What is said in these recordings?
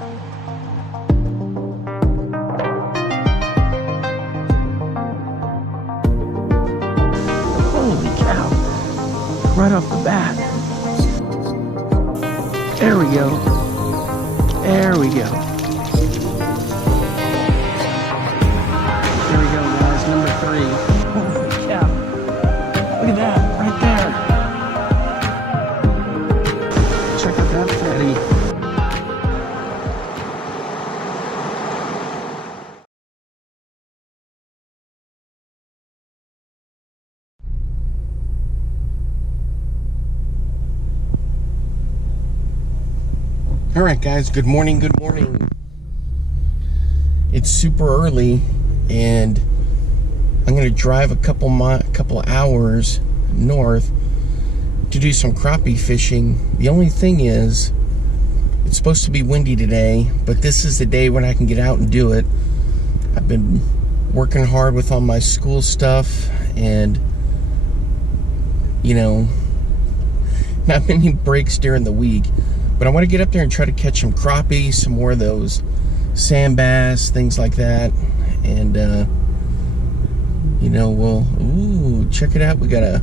Holy cow. Right off the bat. There we go. There we go. There we go, guys. Number 3. Holy cow. Look at that. Right there. Check out that fatty. All right, guys, good morning, good morning. It's super early, and I'm gonna drive a couple hours north to do some crappie fishing. The only thing is, it's supposed to be windy today, but this is the day when I can get out and do it. I've been working hard with all my school stuff, and, you know, not many breaks during the week. But I want to get up there and try to catch some crappie, some more of those sand bass, things like that. And, you know, ooh, check it out. We got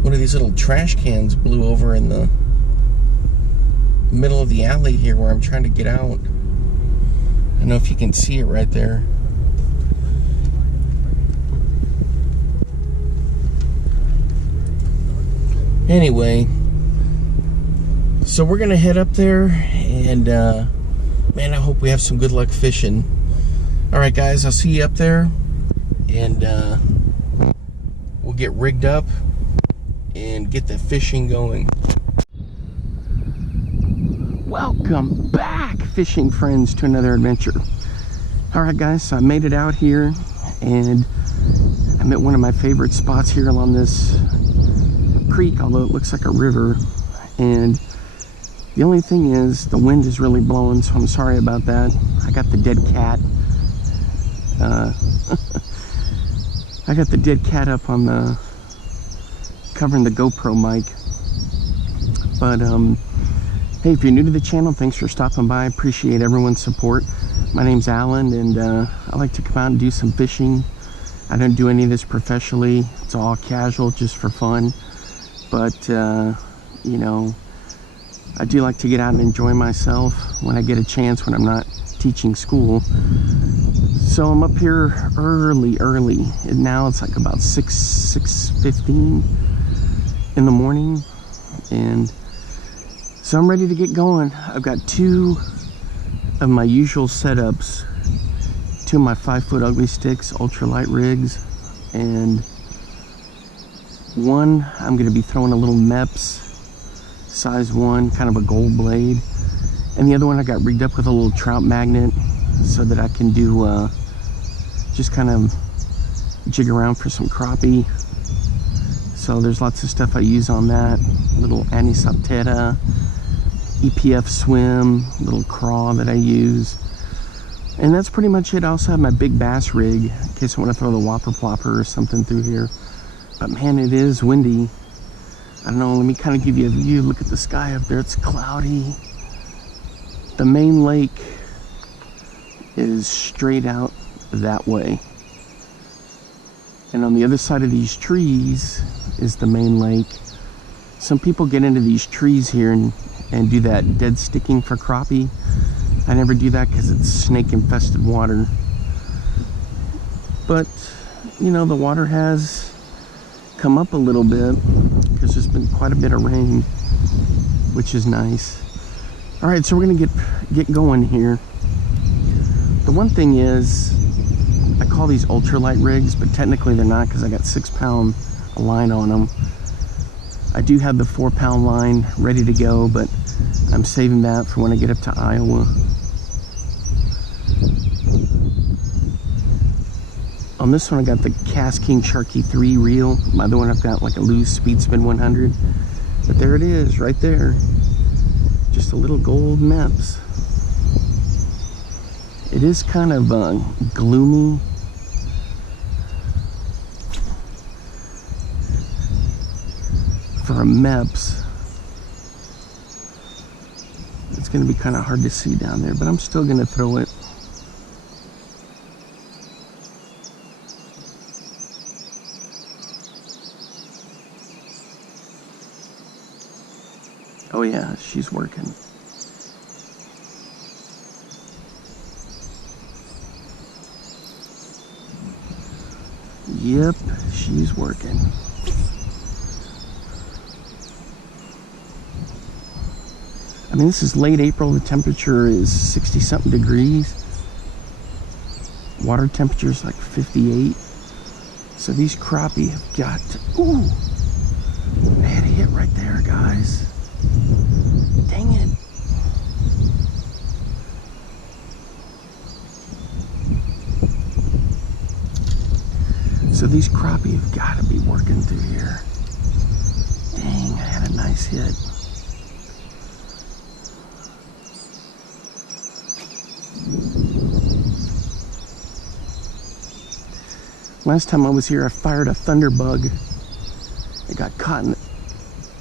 one of these little trash cans blew over in the middle of the alley here where I'm trying to get out. I don't know if you can see it right there. Anyway. So we're gonna head up there, and man, I hope we have some good luck fishing. All right, guys, I'll see you up there, and we'll get rigged up and get the fishing going. Welcome back, fishing friends, to another adventure. All right, guys, so I made it out here, and I'm at one of my favorite spots here along this creek, although it looks like a river. And the only thing is, the wind is really blowing, so I'm sorry about that. I got the dead cat. I got the dead cat up on the, covering the GoPro mic. But, hey, if you're new to the channel, thanks for stopping by. I appreciate everyone's support. My name's Alan, and I like to come out and do some fishing. I don't do any of this professionally. It's all casual, just for fun. But, you know, I do like to get out and enjoy myself when I get a chance, when I'm not teaching school. So I'm up here early, and now it's like about 6:15 in the morning, and so I'm ready to get going. I've got 2 of my usual setups, 2 of my 5-foot ugly sticks, ultralight rigs, and one I'm going to be throwing a little Mepps size 1, kind of a gold blade, and the other one I got rigged up with a little trout magnet so that I can do just kind of jig around for some crappie. So there's lots of stuff I use on that. Little anisoptera, EPF swim, little craw that I use, and that's pretty much it. I also have my big bass rig in case I want to throw the whopper plopper or something through here. But man, it is windy. I don't know, let me kind of give you a view. Look at the sky up there, it's cloudy. The main lake is straight out that way. And on the other side of these trees is the main lake. Some people get into these trees here and do that dead sticking for crappie. I never do that because it's snake infested water. But, you know, the water has come up a little bit because there's been quite a bit of rain, which is nice. All right, so we're gonna get going here. The one thing is, I call these ultralight rigs, but technically they're not because I got 6-pound line on them. I do have the 4-pound line ready to go, but I'm saving that for when I get up to Iowa. On this one I got the Cast King Sharky 3 reel. My other one I've got like a loose Speedspin 100. But there it is, right there. Just a little gold Mepps. It is kind of gloomy. For a Mepps. it's going to be kind of hard to see down there, but I'm still going to throw it. Oh yeah, she's working. Yep, she's working. I mean, this is late April. The temperature is 60-something degrees. Water temperature is like 58. So these crappie have got to... Ooh! I had a hit right there, guys. Dang it. So these crappie have got to be working through here. Dang, I had a nice hit. Last time I was here, I fired a thunderbug. It got caught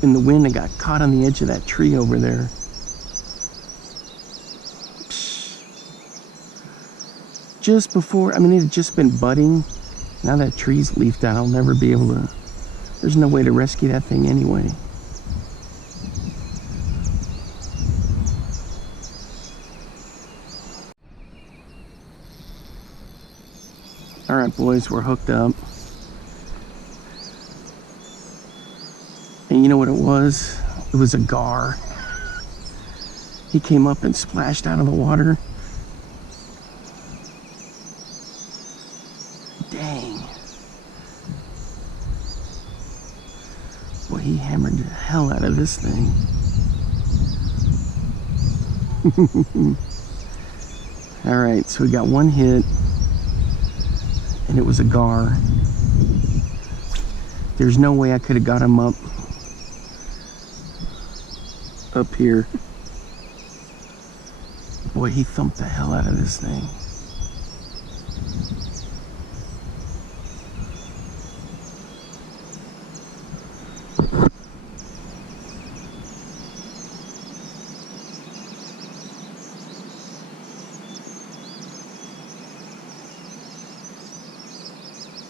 in the wind. It got caught on the edge of that tree over there. Just before, I mean, it had just been budding. Now that tree's leafed out. I'll never be able to, there's no way to rescue that thing anyway. All right, boys, we're hooked up. And you know what it was? It was a gar. He came up and splashed out of the water. Dang. Boy, he hammered the hell out of this thing. All right, so we got one hit. And it was a gar. There's no way I could have got him up here. Boy, he thumped the hell out of this thing.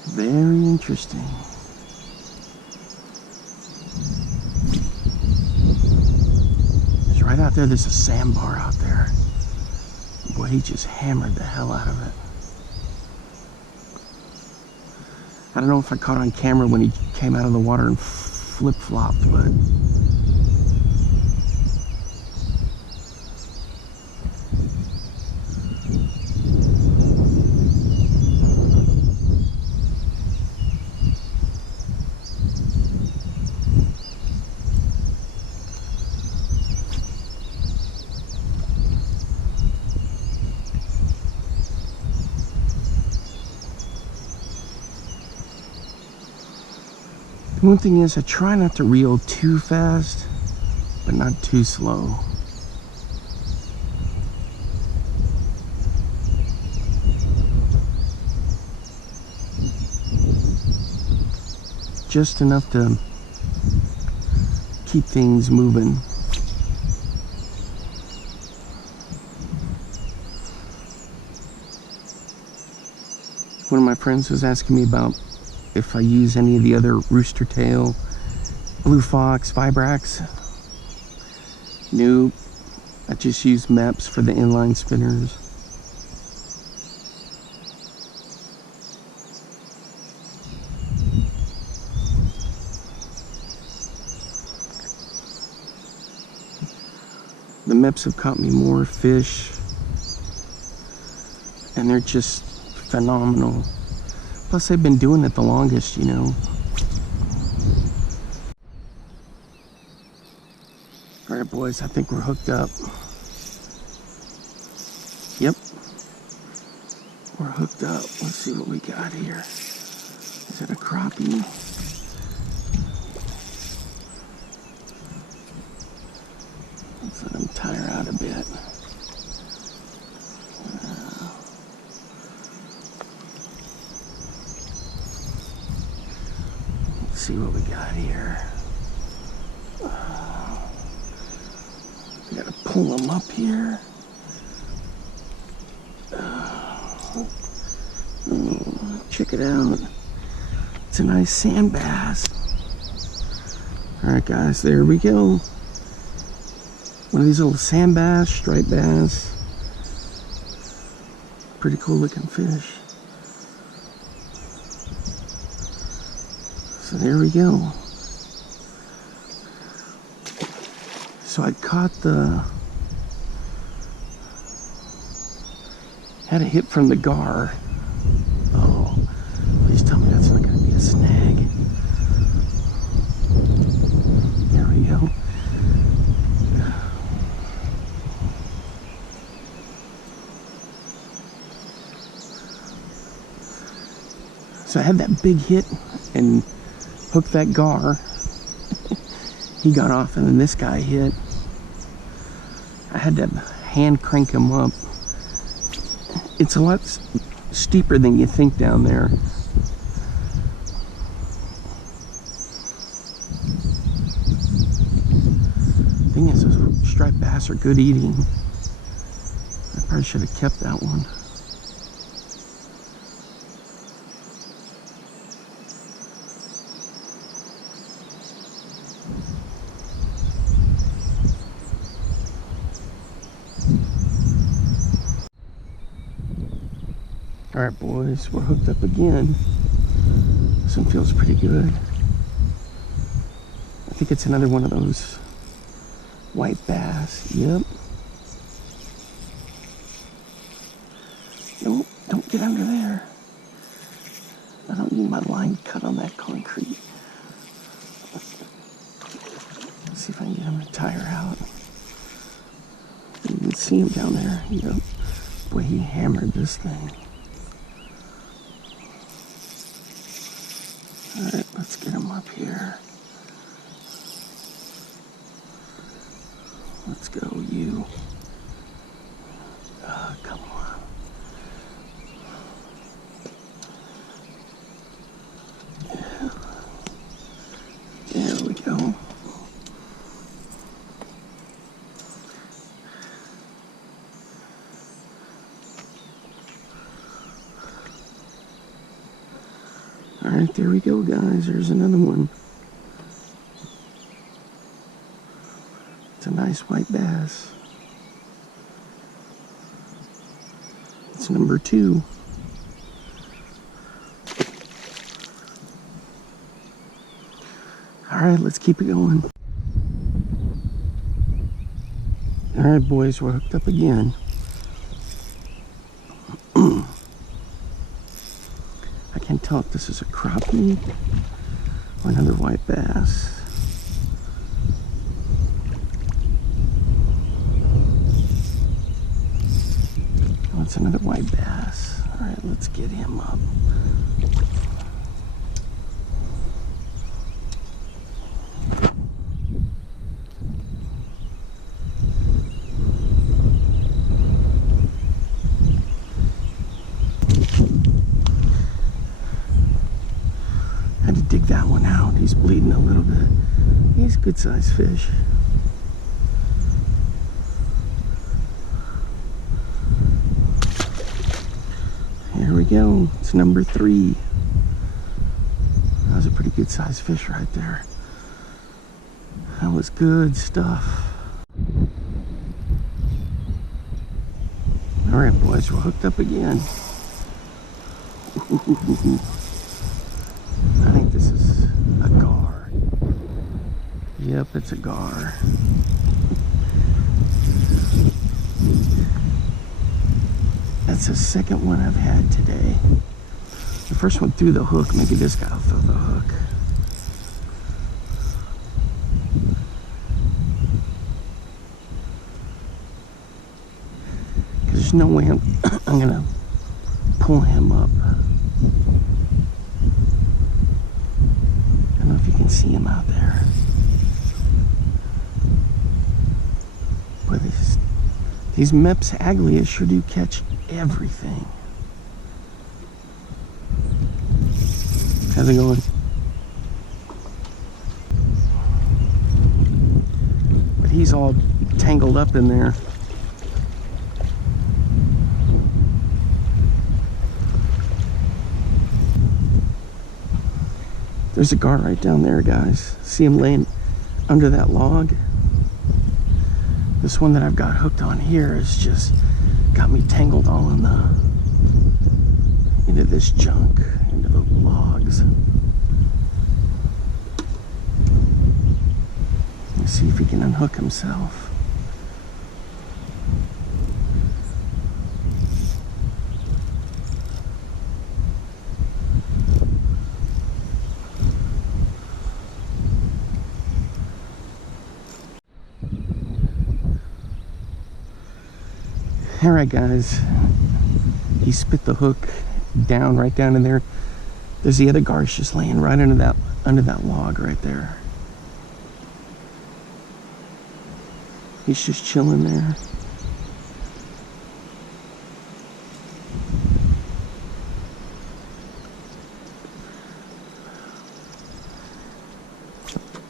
Very interesting. It's right out there. There's a sandbar out there. Boy, he just hammered the hell out of it. I don't know if I caught on camera when he came out of the water and flip-flopped, but... One thing is, I try not to reel too fast, but not too slow. Just enough to keep things moving. One of my friends was asking me about if I use any of the other rooster tail, blue fox, vibrax. Nope. I just use Mepps for the inline spinners. The Mepps have caught me more fish, and they're just phenomenal. Plus, they've been doing it the longest, you know. All right, boys, I think we're hooked up. Yep. We're hooked up. Let's see what we got here. Is that a crappie? Let's let him tire out a bit. See what we got here. We got a pull him up here. Oh, check it out. It's a nice sand bass. Alright guys, there we go. One of these little sand bass, striped bass. Pretty cool looking fish. So there we go. So I caught had a hit from the gar. Oh, please tell me that's not going to be a snag. There we go. So I had that big hit and hooked that gar. He got off, and then this guy hit. I had to hand crank him up. It's a lot steeper than you think down there. Thing is, those striped bass are good eating. I probably should have kept that one. Alright boys, we're hooked up again. This one feels pretty good. I think it's another one of those white bass. Yep. Nope, don't get under there. I don't need my line cut on that concrete. Let's see if I can get him to tire out. You can see him down there. Yep. Boy, he hammered this thing. Alright, let's get him up here. Let's go, you. Come on. Yeah. There we go. Alright, there we go, guys. There's another one. It's a nice white bass. It's number 2. Alright, let's keep it going. Alright, boys, we're hooked up again. I can't tell if this is a crappie or another white bass. Oh, it's another white bass. Alright, let's get him up. Had to dig that one out. He's bleeding a little bit. He's a good sized fish. Here we go. It's number 3. That was a pretty good sized fish right there. That was good stuff. Alright boys, we're hooked up again. I think this is a gar. Yep, it's a gar. That's the second one I've had today. The first one threw the hook. Maybe this guy will throw the hook. Because there's no way I'm going to pull him up. I don't know if you can see him out there. Boy, these Mepps Aglia sure do catch everything. How's it going? But he's all tangled up in there. There's a gar right down there, guys. See him laying under that log? This one that I've got hooked on here has just got me tangled all in into this junk, into the logs. Let's see if he can unhook himself. All right, guys, he spit the hook down right down in there. There's the other gar's just laying right under that log right there. He's just chilling there.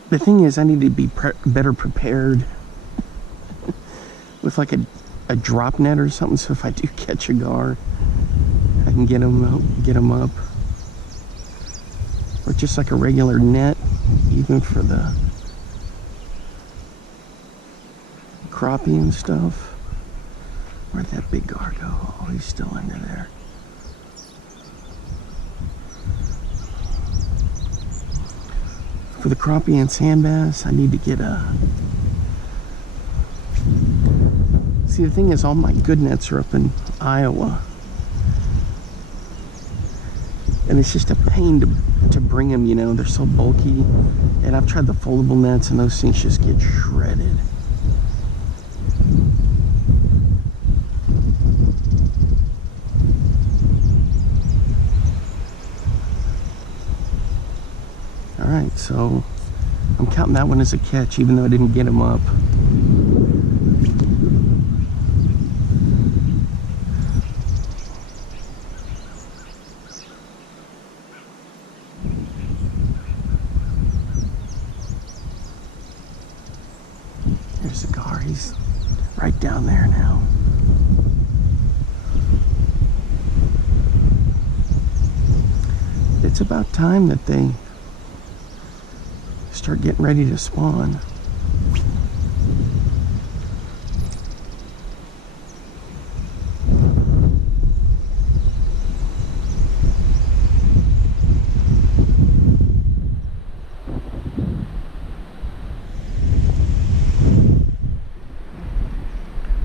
The thing is, I need to be better prepared with like a drop net or something, so if I do catch a gar, I can get him up, or just like a regular net, even for the crappie and stuff. Where'd that big gar go? Oh, he's still under there. For the crappie and sand bass, I need to get a... See, the thing is, all my good nets are up in Iowa. And it's just a pain to bring them, you know. They're so bulky. And I've tried the foldable nets, and those things just get shredded. Alright, so I'm counting that one as a catch, even though I didn't get him up. There's the gar, he's right down there now. It's about time that they start getting ready to spawn.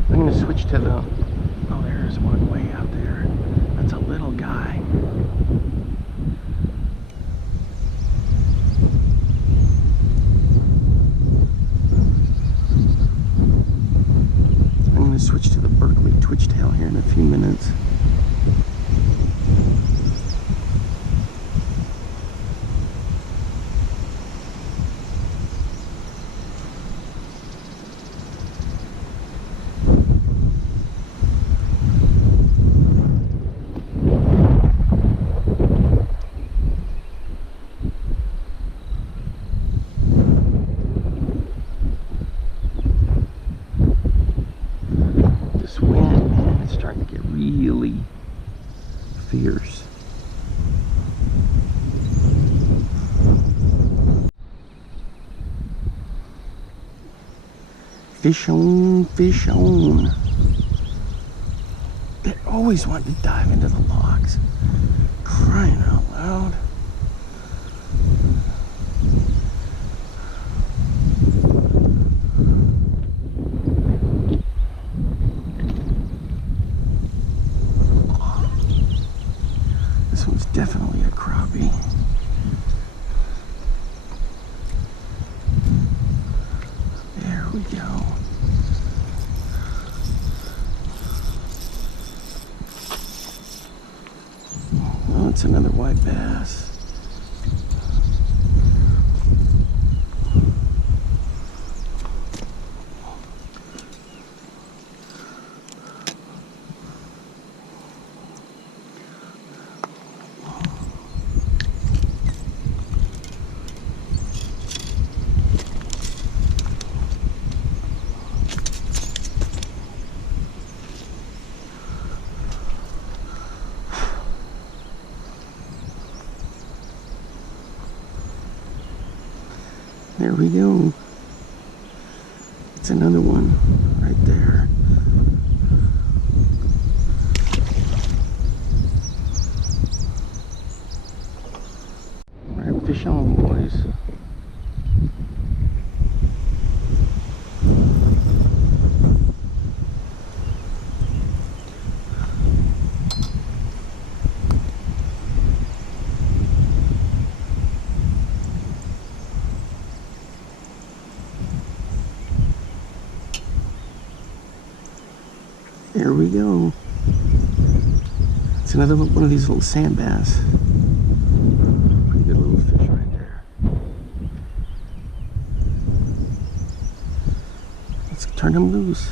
I'm going to switch to the... Oh, there's one way out there. That's a little guy. Switch to the Berkeley twitchtail here in a few minutes. Really fierce. Fish on, fish on. They always want to dive into the logs. Crying out loud. This one's definitely a crappie. There we go. Oh, it's another white bass. There we go. It's another one right there. All right, fish on, boys. There we go. It's another one of these little sand bass. Pretty good little fish right there. Let's turn him loose.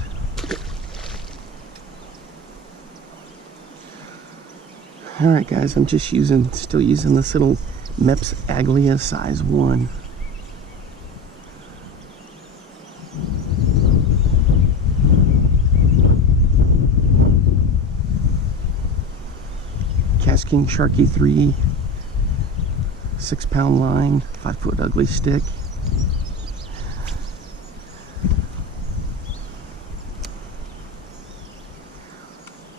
Alright guys, I'm just still using this little Mepps Aglia size 1. King Sharky 3, 6-pound line, 5-foot ugly stick.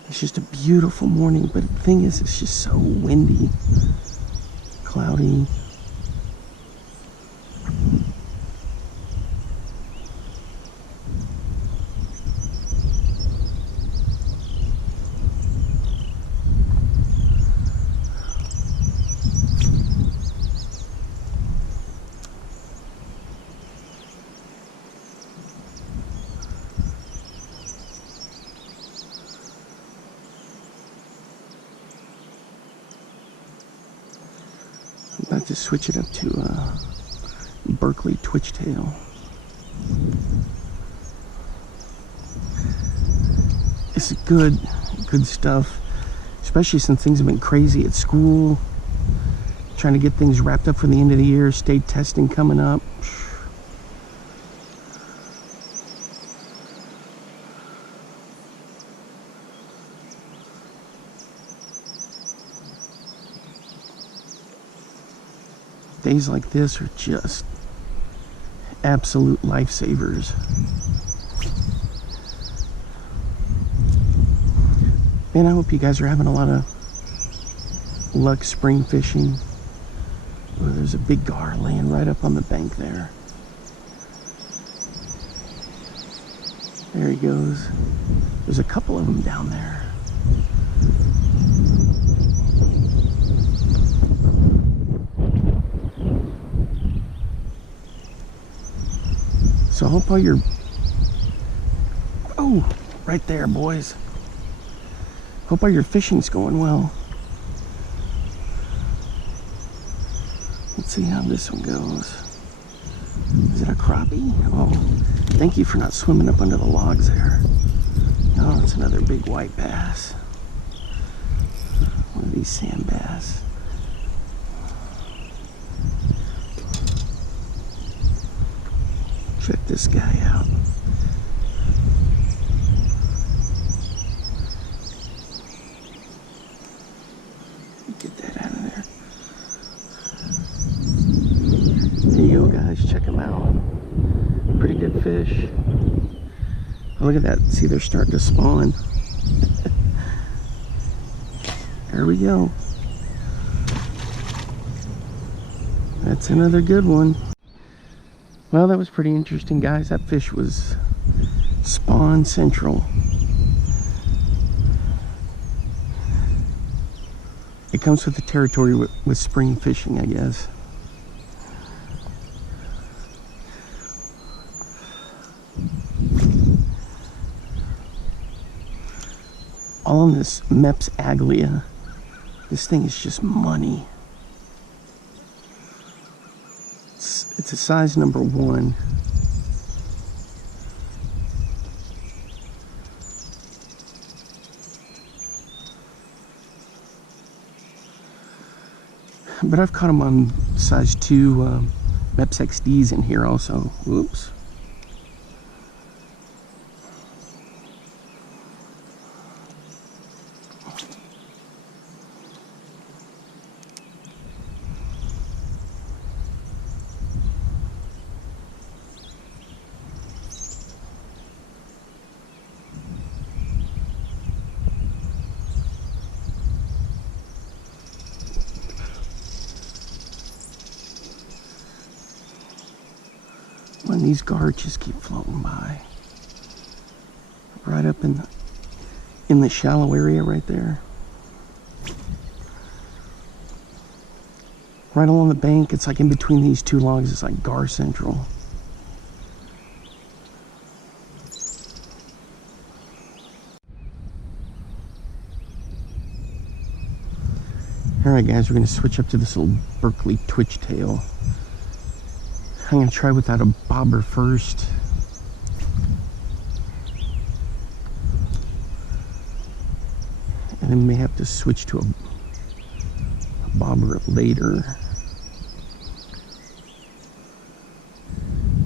It's just a beautiful morning, but the thing is, it's just so windy, cloudy. About to switch it up to Berkeley Twitchtail. It's good stuff, especially since things have been crazy at school. Trying to get things wrapped up for the end of the year, state testing coming up. Days like this are just absolute lifesavers. Man, I hope you guys are having a lot of luck spring fishing. Oh, there's a big gar laying right up on the bank there. There he goes. There's a couple of them down there. So I hope all your... Oh, right there, boys. Hope all your fishing's going well. Let's see how this one goes. Is it a crappie? Oh, thank you for not swimming up under the logs there. Oh, it's another big white bass. One of these sand bass. Check this guy out. Get that out of there. There you go, guys. Check them out. Pretty good fish. Oh, look at that. See, they're starting to spawn. There we go. That's another good one. Well, that was pretty interesting, guys. That fish was spawn central. It comes with the territory with spring fishing, I guess. All on this Mepps Aglia. This thing is just money. It's a size number 1. But I've caught them on size 2 Mepps XDs in here also. Whoops. and these gar just keep floating by. Right up in the shallow area right there. Right along the bank, it's like in between these two logs, it's like gar central. Alright guys, we're going to switch up to this little Berkeley twitch tail. I'm going to try without a bobber first. And then may have to switch to a bobber later.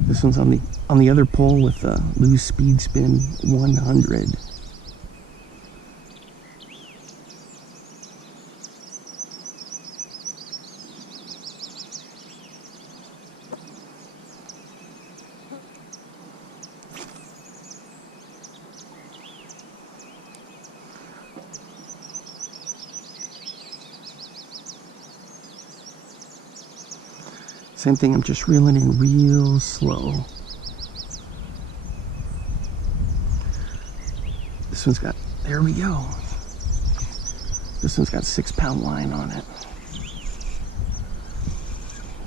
This one's on the other pole with a loose speed spin 100. Same thing, I'm just reeling in real slow. This one's got, there we go. This one's got 6-pound line on it.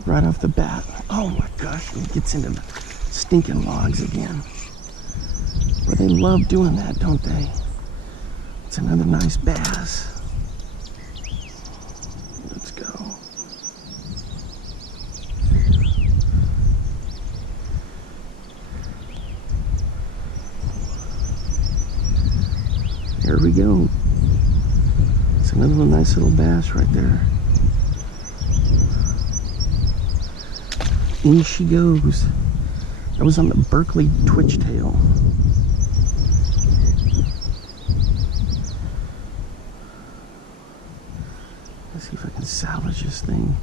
Right off the bat. Oh my gosh, it gets into the stinking logs again. Well, they love doing that, don't they? It's another nice bass. Let's go. There we go. It's another nice little bass right there. In she goes. That was on the Berkeley twitch tail. Let's see if I can salvage this thing.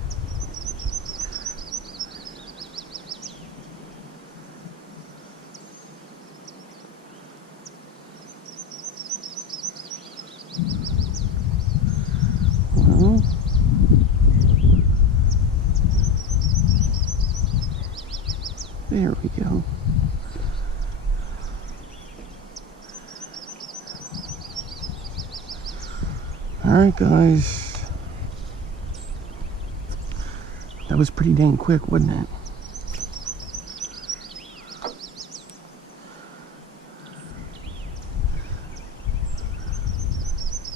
There we go. Alright guys. That was pretty dang quick, wasn't it?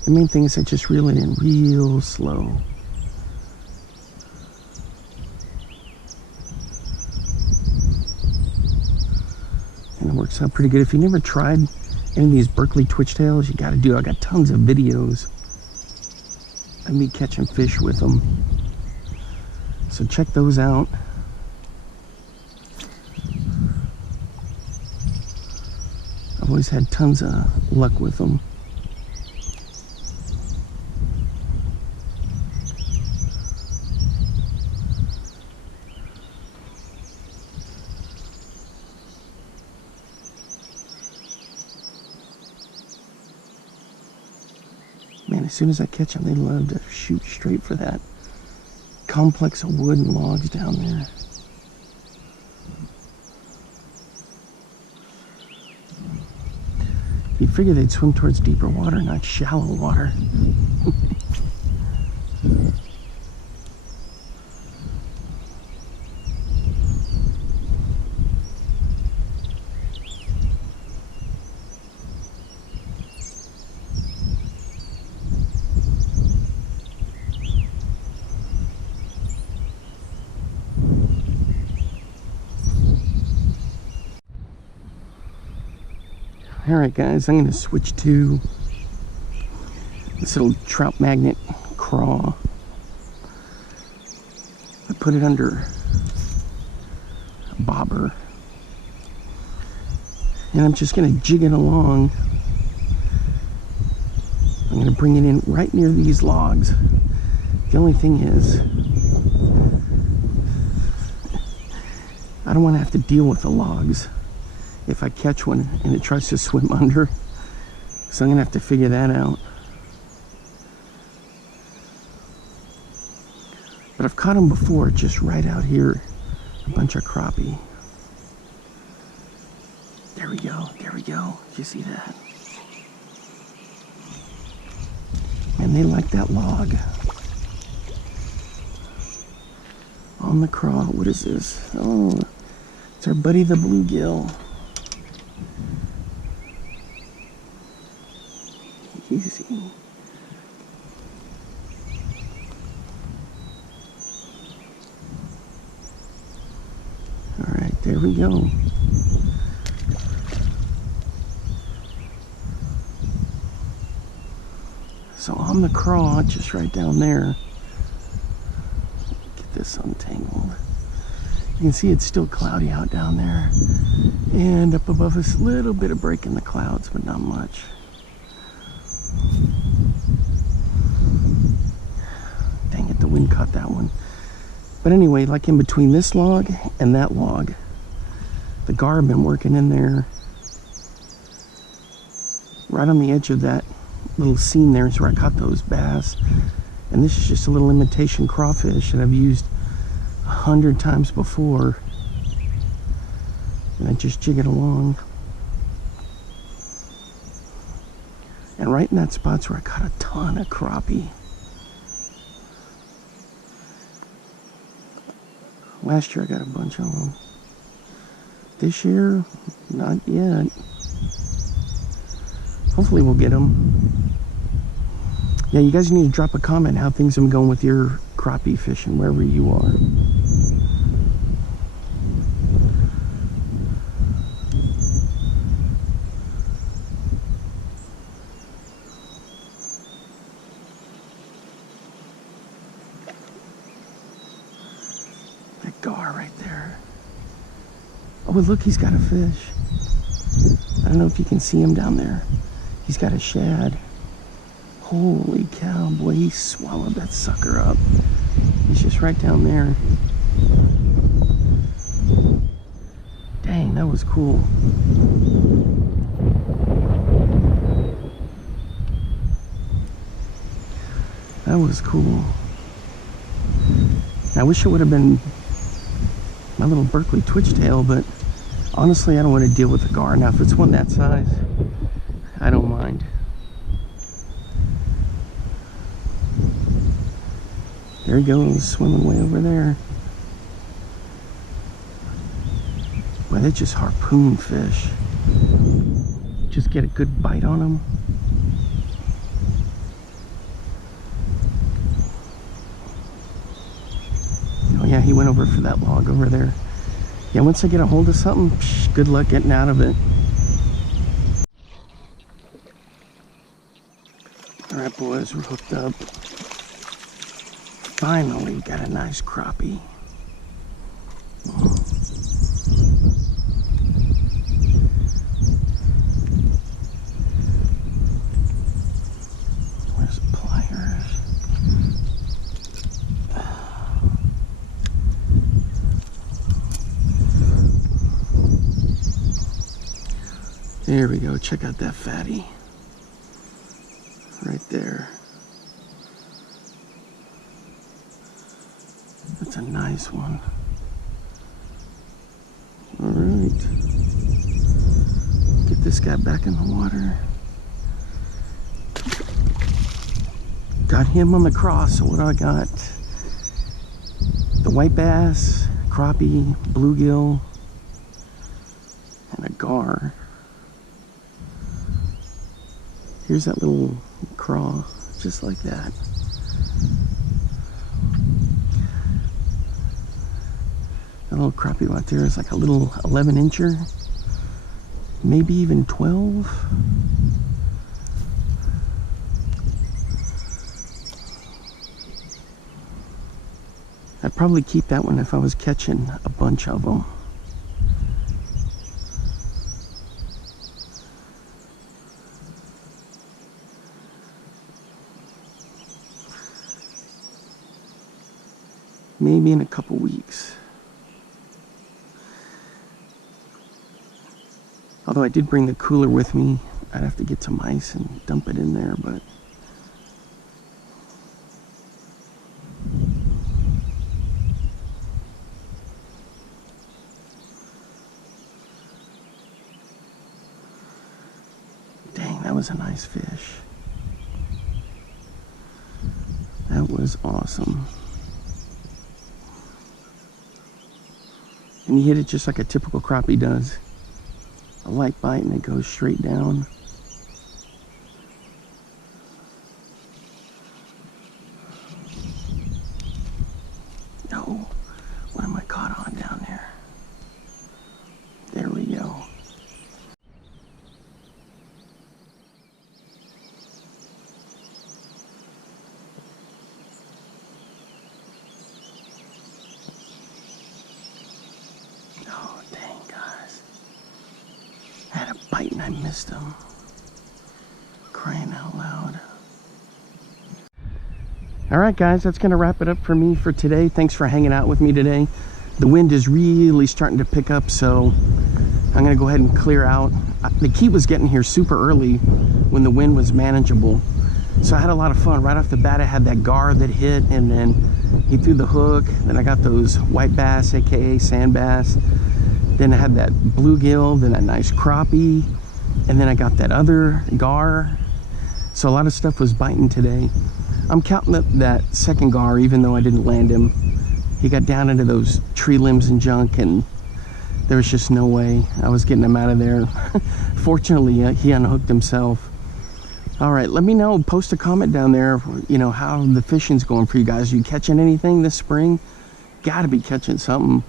The main thing is I just reel it in real slow. And it works out pretty good. If you never tried any of these Berkeley twitch tails, you got to do it. I got tons of videos of me catching fish with them. So check those out. I've always had tons of luck with them. Man, as soon as I catch them, they love to shoot straight for that complex of wood and logs down there. You'd figure they'd swim towards deeper water, not shallow water. Alright guys, I'm going to switch to this little trout magnet craw. I put it under a bobber. And I'm just going to jig it along. I'm going to bring it in right near these logs. The only thing is, I don't want to have to deal with the logs if I catch one and it tries to swim under. So I'm gonna have to figure that out. But I've caught them before, just right out here. A bunch of crappie. There we go. There we go. Did you see that? And they like that log. On the craw. What is this? Oh, it's our buddy the bluegill. Easy. All right, there we go. So on the craw, just right down there, get this untangled. You can see it's still cloudy out down there. And up above us, a little bit of break in the clouds, but not much. Dang it, the wind caught that one. But anyway, like in between this log and that log, the gar been working in there. Right on the edge of that little seam there is where I caught those bass. And this is just a little imitation crawfish that I've used 100 times before. And I just jig it along. And right in that spot's where I caught a ton of crappie. Last year I got a bunch of them. This year, not yet. Hopefully we'll get them. Yeah, you guys need to drop a comment how things have been going with your crappie fishing wherever you are. That gar right there. Oh, look, he's got a fish. I don't know if you can see him down there. He's got a shad. Holy cow, boy, he swallowed that sucker up. He's just right down there. Dang, that was cool. That was cool. I wish it would have been my little Berkeley twitchtail, but honestly, I don't want to deal with the gar. Now, if it's one that size, I don't mind. There he goes, swimming way over there. Boy, they just harpoon fish. Just get a good bite on them. Oh yeah, he went over for that log over there. Yeah, once I get a hold of something, psh, good luck getting out of it. All right, boys, we're hooked up. Finally got a nice crappie. Where's the pliers? There we go. Check out that fatty. Right there. That's a nice one. All right. Get this guy back in the water. Got him on the cross. So what do I got? The white bass, crappie, bluegill, and a gar. Here's that little craw, just like that. That little crappie right there is like a little 11-incher, maybe even 12. I'd probably keep that one if I was catching a bunch of them. Maybe in a couple weeks. Although I did bring the cooler with me. I'd have to get some ice and dump it in there, but was a nice fish. That was awesome. And he hit it just like a typical crappie does. A light bite and it goes straight down. No, what am I caught on down there? There we go. Oh, dang, guys. I had a bite and I missed him. Crying out loud. All right, guys, that's going to wrap it up for me for today. Thanks for hanging out with me today. The wind is really starting to pick up, so I'm going to go ahead and clear out. The key was getting here super early when the wind was manageable. So I had a lot of fun. Right off the bat, I had that gar that hit, and then he threw the hook. Then I got those white bass, aka sand bass. Then I had that bluegill, then that nice crappie, and then I got that other gar. So a lot of stuff was biting today. I'm counting up that second gar, even though I didn't land him. He got down into those tree limbs and junk, and there was just no way I was getting him out of there. Fortunately, he unhooked himself. All right, let me know. Post a comment down there, you know, how the fishing's going for you guys. Are you catching anything this spring? Gotta be catching something.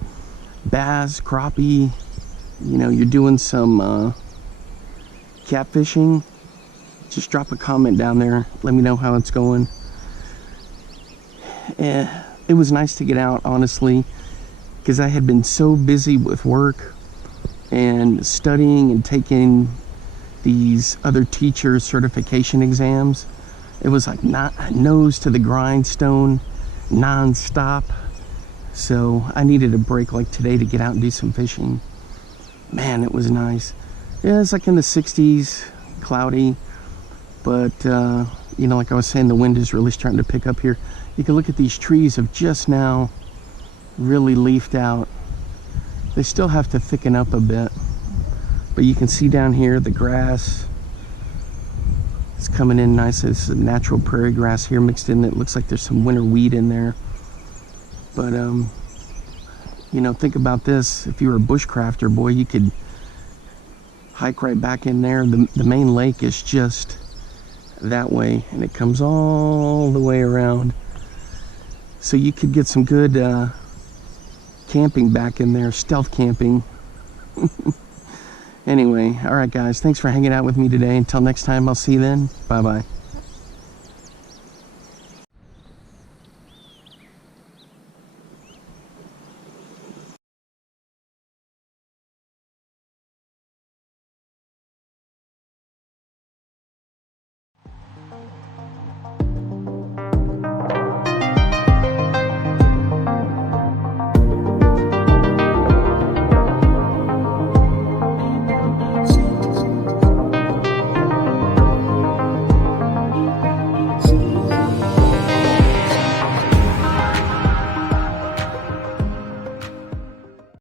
Bass, crappie, you know, you're doing some catfishing. Just drop a comment down there. Let me know how it's going. It was nice to get out, honestly, because I had been so busy with work and studying and taking these other teacher certification exams. It was like not nose to the grindstone, non-stop. So I needed a break like today to get out and do some fishing. Man, it was nice. Yeah, it's like in the 60s, cloudy, but you know, like I was saying, the wind is really starting to pick up here. You can look at these trees have just now really leafed out. They still have to thicken up a bit, but you can see down here the grass is coming in nice. It's natural prairie grass here mixed in. It looks like there's some winter wheat in there. But you know, think about this. If you were a bushcrafter, boy, you could hike right back in there. The main lake is just that way, and it comes all the way around. So you could get some good camping back in there, stealth camping. Anyway, all right, guys, thanks for hanging out with me today. Until next time, I'll see you then. Bye-bye.